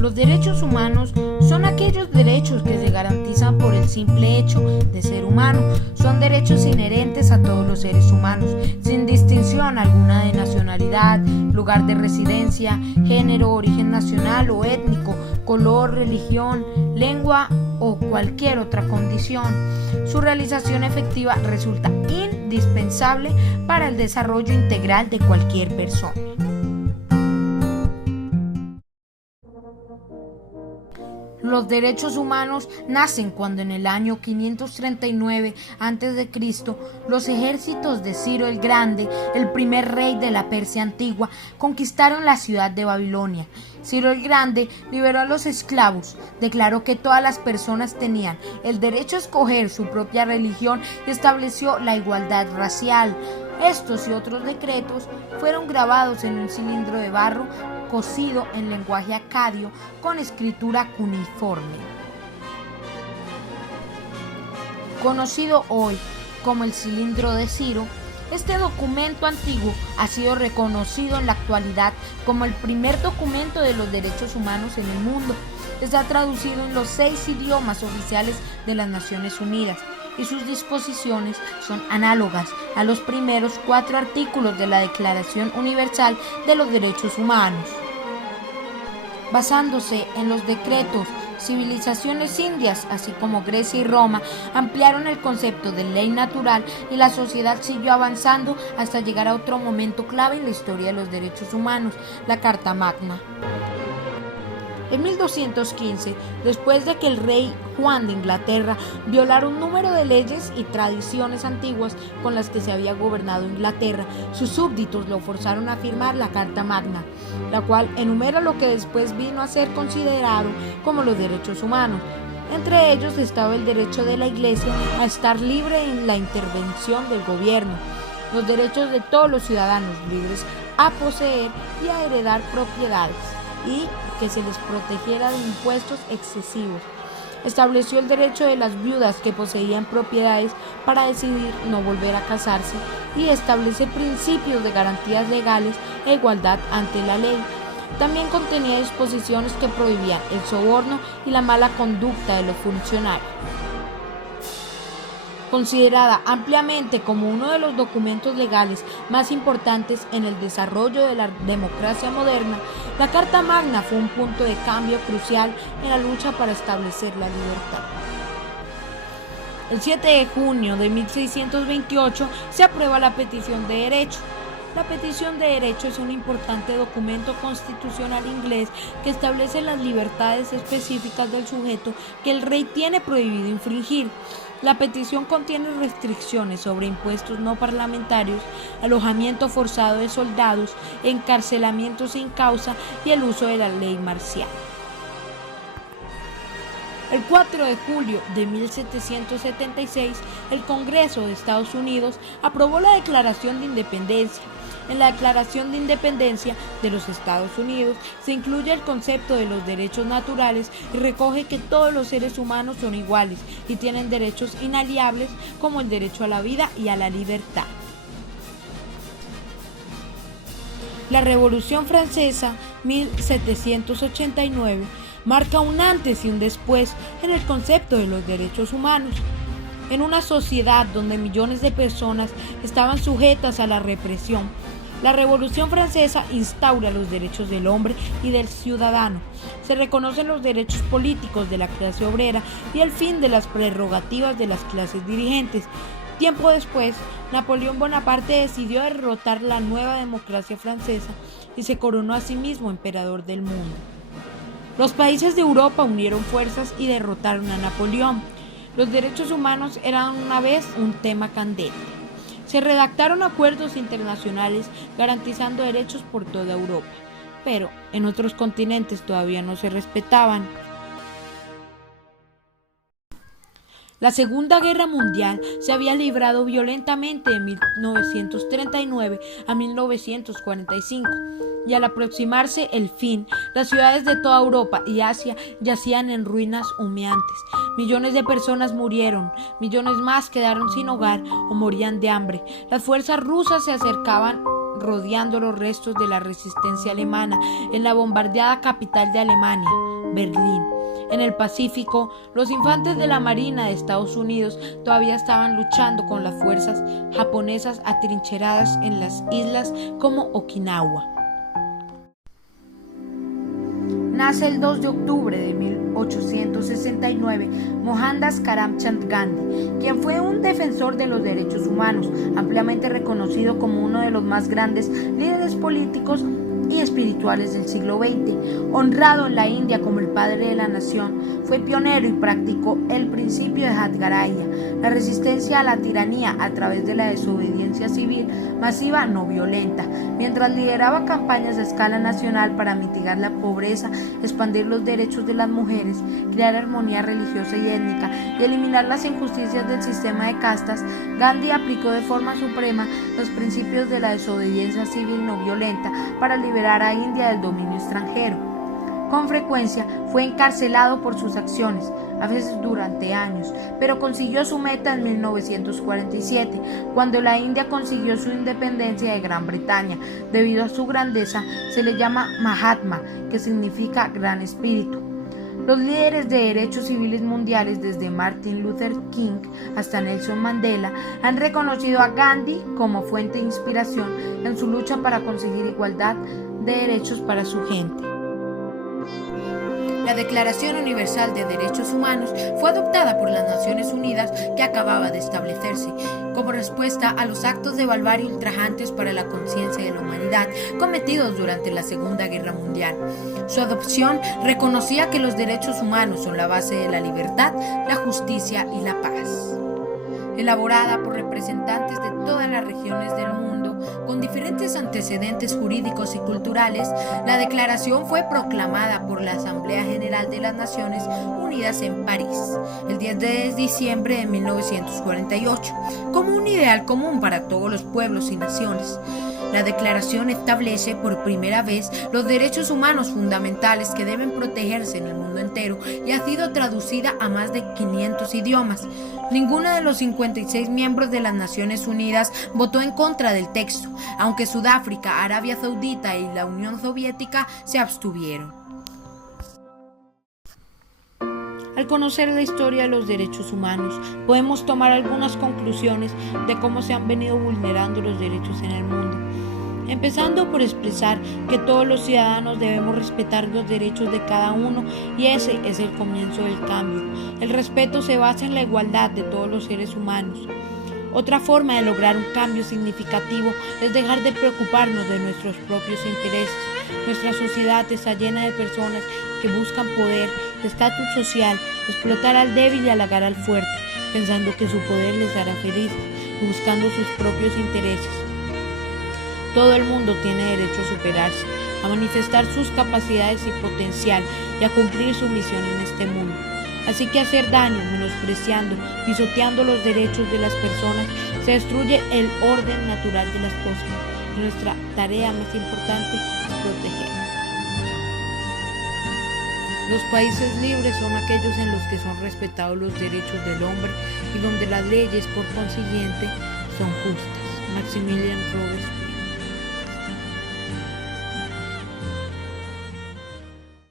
Los derechos humanos son aquellos derechos que se garantizan por el simple hecho de ser humano. Son derechos inherentes a todos los seres humanos, sin distinción alguna de nacionalidad, lugar de residencia, género, origen nacional o étnico, color, religión, lengua o cualquier otra condición. Su realización efectiva resulta indispensable para el desarrollo integral de cualquier persona. Los derechos humanos nacen cuando en el año 539 a.C. los ejércitos de Ciro el Grande, el primer rey de la Persia antigua, conquistaron la ciudad de Babilonia. Ciro el Grande liberó a los esclavos, declaró que todas las personas tenían el derecho a escoger su propia religión y estableció la igualdad racial. Estos y otros decretos fueron grabados en un cilindro de barro cosido en lenguaje acadio con escritura cuneiforme. Conocido hoy como el cilindro de Ciro, este documento antiguo ha sido reconocido en la actualidad como el primer documento de los derechos humanos en el mundo. Está traducido en los 6 idiomas oficiales de las Naciones Unidas y sus disposiciones son análogas a los primeros 4 artículos de la Declaración Universal de los Derechos Humanos. Basándose en los decretos, civilizaciones indias, así como Grecia y Roma, ampliaron el concepto de ley natural y la sociedad siguió avanzando hasta llegar a otro momento clave en la historia de los derechos humanos, la Carta Magna. En 1215, después de que el rey Juan de Inglaterra violara un número de leyes y tradiciones antiguas con las que se había gobernado Inglaterra, sus súbditos lo forzaron a firmar la Carta Magna, la cual enumera lo que después vino a ser considerado como los derechos humanos. Entre ellos estaba el derecho de la Iglesia a estar libre en la intervención del gobierno, los derechos de todos los ciudadanos libres a poseer y a heredar propiedades, y que se les protegiera de impuestos excesivos. Estableció el derecho de las viudas que poseían propiedades para decidir no volver a casarse y establece principios de garantías legales e igualdad ante la ley. También contenía disposiciones que prohibían el soborno y la mala conducta de los funcionarios. Considerada ampliamente como uno de los documentos legales más importantes en el desarrollo de la democracia moderna, la Carta Magna fue un punto de cambio crucial en la lucha para establecer la libertad. El 7 de junio de 1628 se aprueba la Petición de Derecho. La Petición de Derecho es un importante documento constitucional inglés que establece las libertades específicas del sujeto que el rey tiene prohibido infringir. La petición contiene restricciones sobre impuestos no parlamentarios, alojamiento forzado de soldados, encarcelamiento sin causa y el uso de la ley marcial. El 4 de julio de 1776, el Congreso de Estados Unidos aprobó la Declaración de Independencia. En la Declaración de Independencia de los Estados Unidos se incluye el concepto de los derechos naturales y recoge que todos los seres humanos son iguales y tienen derechos inalienables como el derecho a la vida y a la libertad. La Revolución Francesa, 1789, marca un antes y un después en el concepto de los derechos humanos. En una sociedad donde millones de personas estaban sujetas a la represión, la Revolución Francesa instaura los derechos del hombre y del ciudadano. Se reconocen los derechos políticos de la clase obrera y el fin de las prerrogativas de las clases dirigentes. Tiempo después, Napoleón Bonaparte decidió derrotar la nueva democracia francesa y se coronó a sí mismo emperador del mundo. Los países de Europa unieron fuerzas y derrotaron a Napoleón. Los derechos humanos eran una vez un tema candente. Se redactaron acuerdos internacionales garantizando derechos por toda Europa, pero en otros continentes todavía no se respetaban. La Segunda Guerra Mundial se había librado violentamente de 1939 a 1945 y al aproximarse el fin, las ciudades de toda Europa y Asia yacían en ruinas humeantes. Millones de personas murieron, millones más quedaron sin hogar o morían de hambre. Las fuerzas rusas se acercaban rodeando los restos de la resistencia alemana en la bombardeada capital de Alemania, Berlín. En el Pacífico, los infantes de la Marina de Estados Unidos todavía estaban luchando con las fuerzas japonesas atrincheradas en las islas como Okinawa. Nace el 2 de octubre de 1869 Mohandas Karamchand Gandhi, quien fue un defensor de los derechos humanos, ampliamente reconocido como uno de los más grandes líderes políticos y espirituales del siglo XX. Honrado en la India como el padre de la nación, fue pionero y practicó el principio de Hatgaraya, la resistencia a la tiranía a través de la desobediencia civil masiva no violenta, mientras lideraba campañas a escala nacional para mitigar la pobreza, expandir los derechos de las mujeres, crear armonía religiosa y étnica y eliminar las injusticias del sistema de castas. Gandhi aplicó de forma suprema los principios de la desobediencia civil no violenta para liberar a India del dominio extranjero. Con frecuencia fue encarcelado por sus acciones, a veces durante años, pero consiguió su meta en 1947, cuando la India consiguió su independencia de Gran Bretaña. Debido a su grandeza, se le llama Mahatma, que significa gran espíritu. Los líderes de derechos civiles mundiales, desde Martin Luther King hasta Nelson Mandela, han reconocido a Gandhi como fuente de inspiración en su lucha para conseguir igualdad de derechos para su gente. La Declaración Universal de Derechos Humanos fue adoptada por las Naciones Unidas, que acababa de establecerse, como respuesta a los actos de barbarie ultrajantes para la conciencia de la humanidad cometidos durante la Segunda Guerra Mundial. Su adopción reconocía que los derechos humanos son la base de la libertad, la justicia y la paz. Elaborada por representantes de todas las regiones del mundo, con diferentes antecedentes jurídicos y culturales, la declaración fue proclamada por la Asamblea General de las Naciones Unidas en París, el 10 de diciembre de 1948, como un ideal común para todos los pueblos y naciones. La declaración establece por primera vez los derechos humanos fundamentales que deben protegerse en el mundo entero y ha sido traducida a más de 500 idiomas. Ninguno de los 56 miembros de las Naciones Unidas votó en contra del texto, aunque Sudáfrica, Arabia Saudita y la Unión Soviética se abstuvieron. Al conocer la historia de los derechos humanos, podemos tomar algunas conclusiones de cómo se han venido vulnerando los derechos en el mundo. Empezando por expresar que todos los ciudadanos debemos respetar los derechos de cada uno, y ese es el comienzo del cambio. El respeto se basa en la igualdad de todos los seres humanos. Otra forma de lograr un cambio significativo es dejar de preocuparnos de nuestros propios intereses. Nuestra sociedad está llena de personas que buscan poder, estatus social, explotar al débil y halagar al fuerte, pensando que su poder les hará felices y buscando sus propios intereses. Todo el mundo tiene derecho a superarse, a manifestar sus capacidades y potencial y a cumplir su misión en este mundo. Así que hacer daño, menospreciando, pisoteando los derechos de las personas, se destruye el orden natural de las cosas. Y nuestra tarea más importante es proteger. Los países libres son aquellos en los que son respetados los derechos del hombre y donde las leyes, por consiguiente, son justas. Maximilian Robespierre.